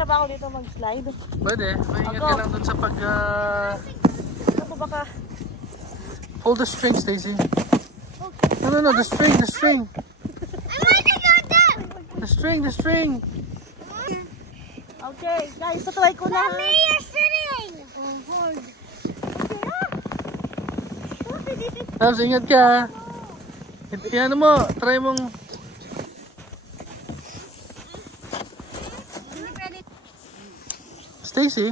na ba ako dito mag-slide? Pwede. Maingat ka lang dun sa pag... Ako baka... Hold the string, Stacy. No, the string. I want to go down. The string. Okay, guys, try ko na. Mommy, you're sitting. Tapos ingat ka. Ano mo, try mong... Stacy?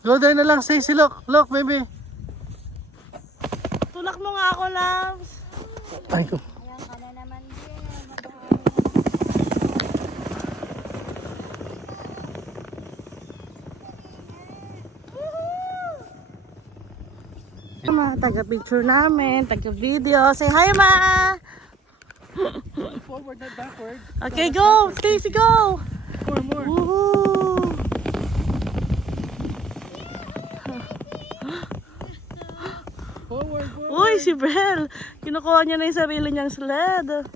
Go there na lang, Stacy. Look, baby. Tulak mo nga ako, loves. Ay ko. Ayan ka na naman din. Ma, taga-picture namin, taga-video. Say hi, Ma! Forward, not backward. Okay, go! Stacy, go! More. Woohoo! Forward. Uy, si Belle! Kinukuha niya na yung sarili niyang sled.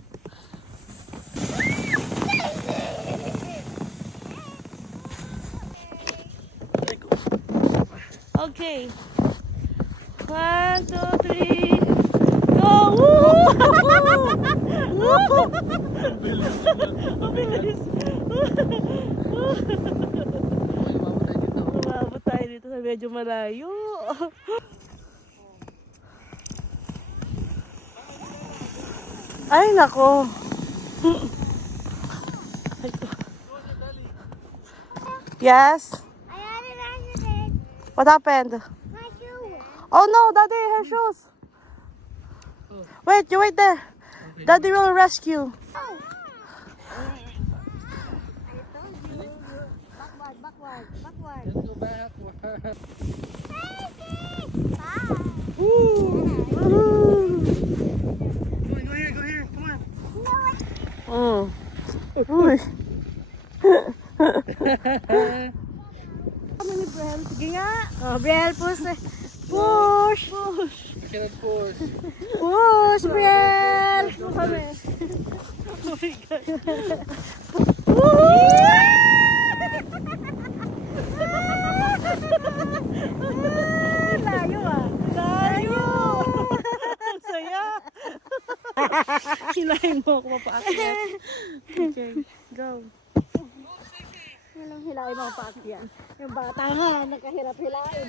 Okay. 1, 2, 3. Go! Woo! Mabilis. Umabot tayo dito sa medyo malayo. Ay, nako. Yes? I had an accident. What happened? My shoe. Oh no, Daddy, her shoes. Wait, you wait there. Daddy will rescue. Oh. Backward. Let's go backward. Go here. Come on. Oh. Uy. Kami ni Brel. Sige nga. Oh, Brielle, push. Push. I cannot push. Push, Brielle. Kami. Oh my God. Layo ah. Layo. Ang saya. Hinahin mo ako mapaakyat. Okay, go. Walang hilain mga paakyat. Yung bata nga, nakahirap-hilain.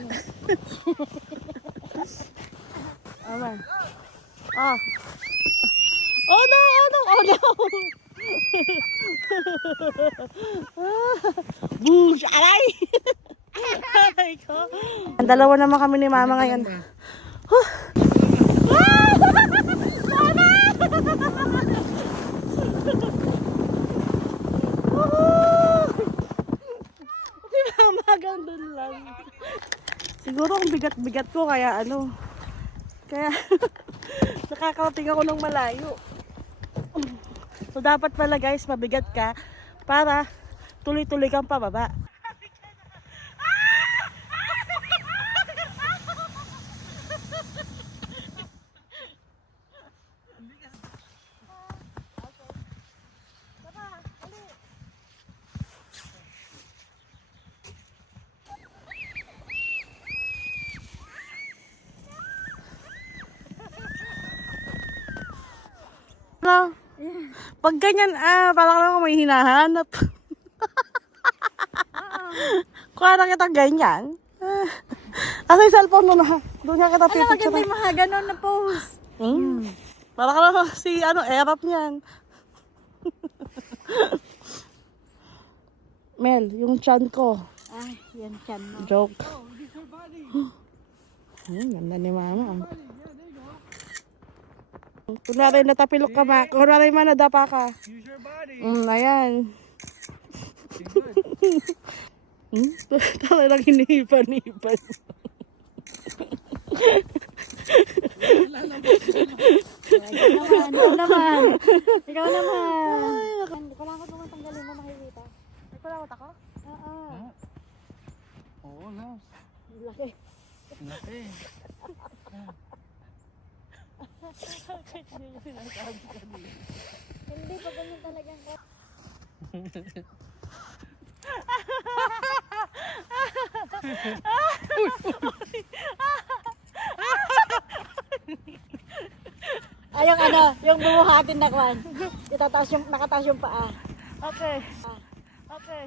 Aman. Oh. Oh no, Bush, aray! Aray ko. Ang dalawa naman kami ni Mama ngayon. Huh. Si Mama hanggang dun lang. Siguro kung bigat-bigat ko kaya kaya nakakarating ako ng malayo. So dapat pala guys, mabigat ka para tuloy-tuloy kang pababa. Pag ganyan, parang lang may hinahanap. Kuha na kita ganyan. Ano yung cellphone mo na? Doon nga kita pipicture. Maganda yung mga ganon na pose. Parang lang si Erap niyan. Mel, yung chan ko. Ay, yan chan mo. Joke. Ganda ni Mama. Kunwari natapilok ka ma. Kunwari man nadapa ka. Use your body. Ayan. Tama lang hinihipan-hipan. Ikaw naman. Ikaw naman. Hindi ko lang ako tumatanggalin mo makikita. Ay, kulawat ako? Oo. Oo, Loves. Laki. Laki. Hindi pa ganyan talagang Ay, yung ano, yung bumuhatin na kwan. Nakataas yung paa. Okay. Okay.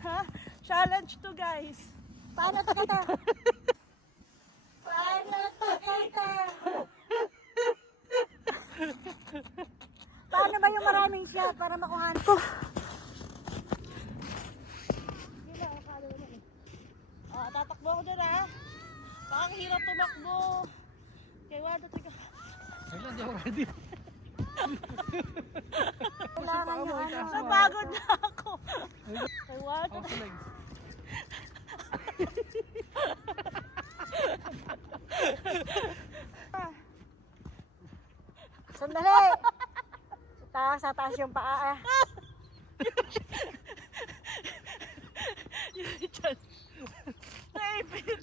Ha? Challenge to guys. Paano to kata? Paano to kata? Paano ba yung maraming shot para makuha ko? Tatakbo ako dyan ha. Pakakahirap tumakbo. Kaya wala tika. Kailan di ako ready? Kailangan yung ano. Napagod na ako. Kaya wala Off legs. Sandali! Sa taas yung paa. Naipit.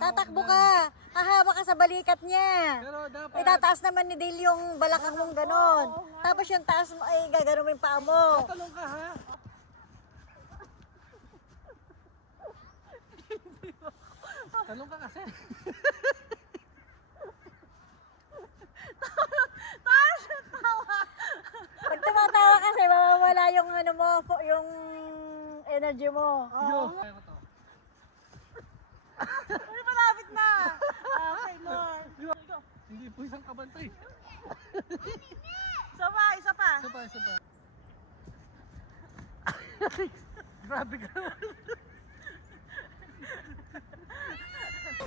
Tatakbo ka! Hahawa ka sa balikat niya. Pero dapat. Itataas naman ni Dale yung balakang mong ganon. Tapos yung taas mo ay gagano mo yung paa mo. Talong ka ha. Talong ka kasi. Pag tumatawa kasi, mawawala yung ano mo, yung energy mo. Yo. Kaya ko to. Ay, malapit na. Okay, Lord. Hindi po isang kabantay. Isa pa, isa pa. Isa pa, isa pa. Grabe ka naman.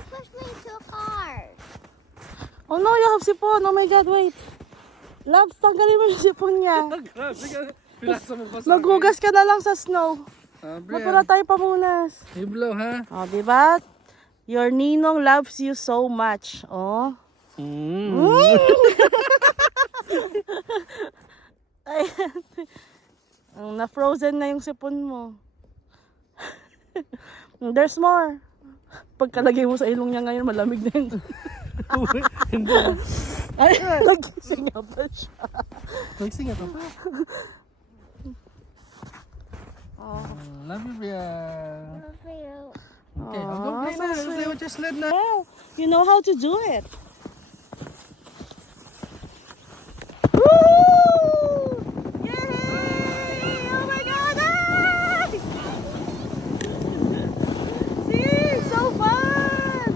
Push me to a car. Oh no, you have sipon. Oh my God, wait. Labs, tanggalin mo yung sipon niya. Grabe ka. Pinasa mo pa sa Maghugas ka na lang sa snow. Abre. Magpura tayo pamunas. Iblaw ha. Oh, diba? Your ninong loves you so much. Oh. Ay, na-frozen na yung sipon mo. There's more. Pagkalagay mo sa ilong niya ngayon, malamig na yun. Hindi. Ay, nagising nga pa siya. Nagsinga ka pa. Oh. Love you, Bia. Love you. Okay, I'll go play so na. sweet. Play with your sled na. Wow, you know how to do it. Woo! Yay! Oh my God! Ay! See, so fun!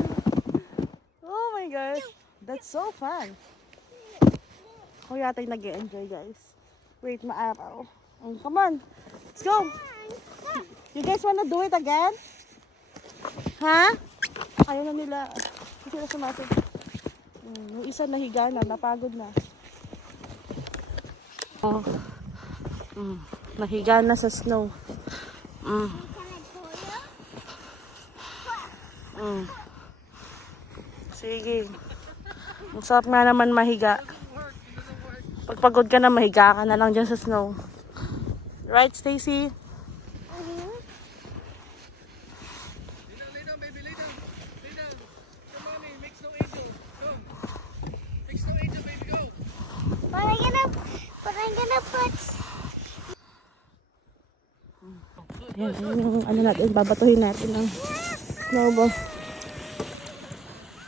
Oh my gosh, that's so fun. Ako yata yung nag-enjoy, guys. Wait, maaraw. Oh, come on, let's go. You guys wanna do it again? Ha? Ayaw na nila. Hindi sila sumasig. Yung isa nahiga na, napagod na. Oh. Nahiga na sa snow. Sige. Ang sarap nga naman mahiga. Pag pagod ka na, mahiga ka na lang dyan sa snow. Right, Stacy? Lay down, baby. Lay down. Lay down. Come on in. Makes no angel. Come. Makes no angel, baby. Go. But I'm gonna put. Ayan, ayan yung ano natin, babatuhin natin ng snowball.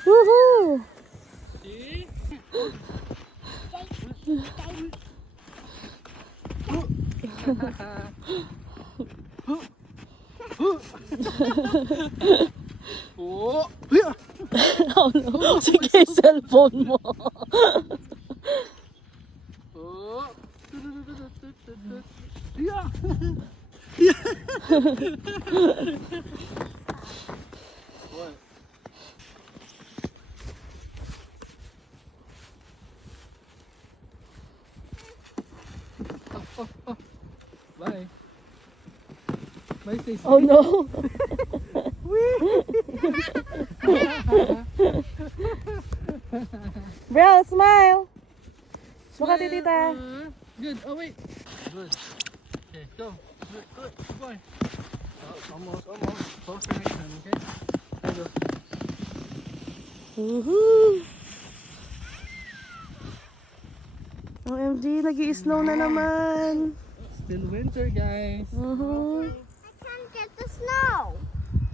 Woohoo! See? Oh. Yeah. Oh no, sige, cellphone mo. Oh. Yeah. What? Oh. Bye. Bye, Stacy. Oh no. Bro, smile. Mukha tita. Good. Oh, wait. Good. Okay, go. Good. Good boy. Oh, almost. Closer next time, okay? There you go. Woohoo! OMG, nag-i-snow na naman. Still winter, guys. I can't get the snow.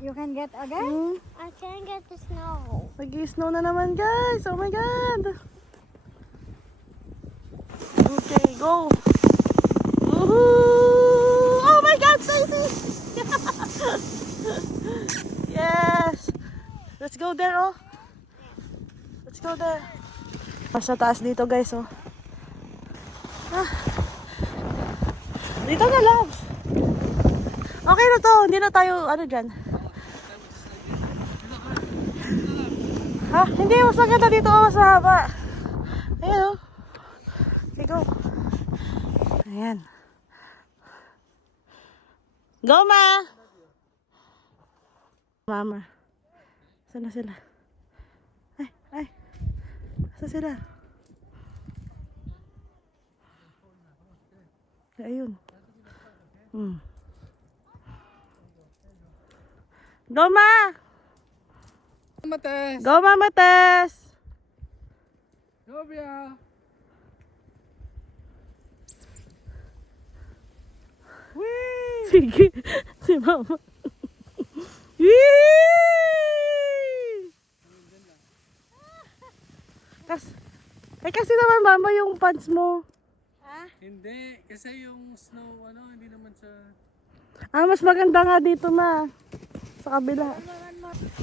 You can get again? Hmm? I can't get the snow. Nag-snow na naman, guys. Oh my God. Okay, go. Woohoo! Oh my God, Stacy! Yes. Let's go there, oh. Let's go there. Sa taas dito, guys, oh. Ah. Dito na lang. Okay na to. Hindi na tayo, ano dyan. Ha? Hindi, mas maganda dito, oh, mas mahaba. Ayan, oh. Okay, go. Ayan. Go, Ma! Mama. Saan na sila? Ay. Saan sila? Ayun. Go, Ma! Mates! Go, Mama Tess! Go, Bia! Sige. Si Mama. Yee! Kasi naman, Mama, yung pants mo. Hindi, kasi yung snow, hindi naman siya... Mas maganda nga dito, Ma. Sa kabila.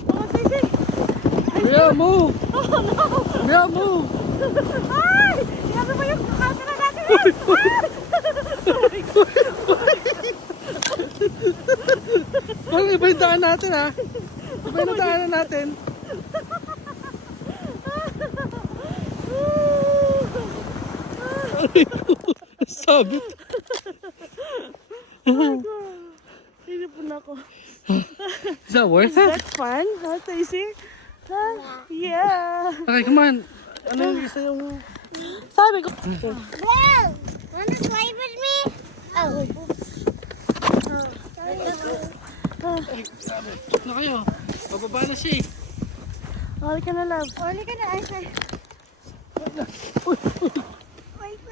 Oh, sige. Bia, move! Bia, move! Ay! Sinabi mo yung camera natin. Parang iba yung daan natin, ha? Iba yung daanan natin. Sabi. Sinipon ako. Is that worth it? That's fun, huh, Stacy? Huh? Yeah. Okay, come on. Ano yung isa yung... Sabi ko. Well, want to slide with me? Oh, oops. Na kayo. Bababa na siya, eh. Huli ka na, love. Uli ka na, ay. Wait.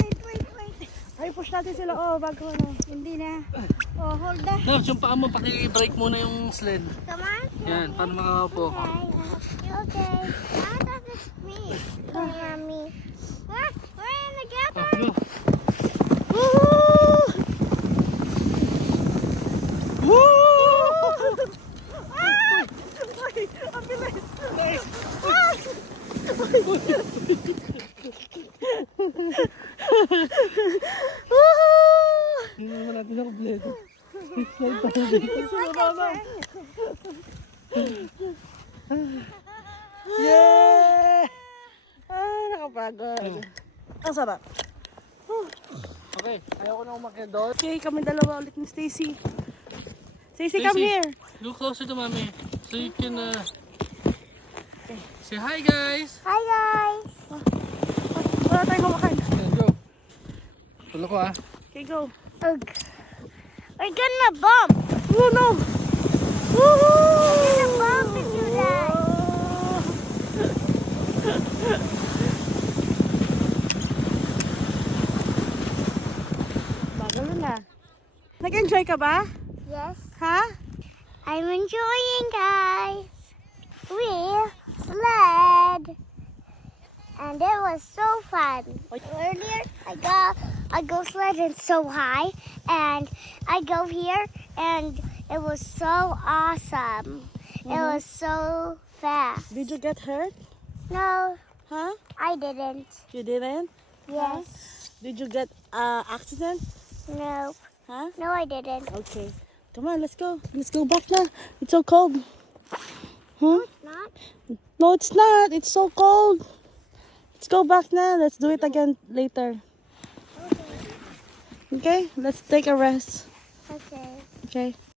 Ay, push natin sila. Oh, bago ano. Hindi na. Oh, hold on. Love, yung paa mo, paki-break muna yung sled. Come on. Yan, paano makakapo? Okay. Now that is me. Mommy. We're in together. Oh, go. Woo! Woo! Ay! Ang bilis! Woohoo! Hindi naman natin ako bled. Slide pa rin. Mama. Yeah! Nakapagod. Ang sarap. Okay, ayaw ko na umakyat doon. Okay, kami dalawa ulit ni Stacy. Stacy, come Stacy. here. Look closer to mommy. So you can say hi, guys. Hi, guys. Wala tayong mamakan. Yan, go. Tulo ko, ah. Okay, go. Ugh. We're gonna bump. Oh, no! We're gonna bump into that. Bagalo na. Nag-enjoy ka ba? Yes. Ha? I'm enjoying, guys. We sled. And it was so fun. Earlier, I go sledding so high, and I go here, and it was so awesome. It was so fast. Did you get hurt? No, Huh? I didn't. You didn't? Yes. Did you get accident? No. Huh? No, I didn't. Okay. Come on, let's go. Let's go back now. It's so cold. Huh? Not? No, it's not. It's so cold. Let's go back now. Let's do it again later. Okay? Let's take a rest. Okay. Okay?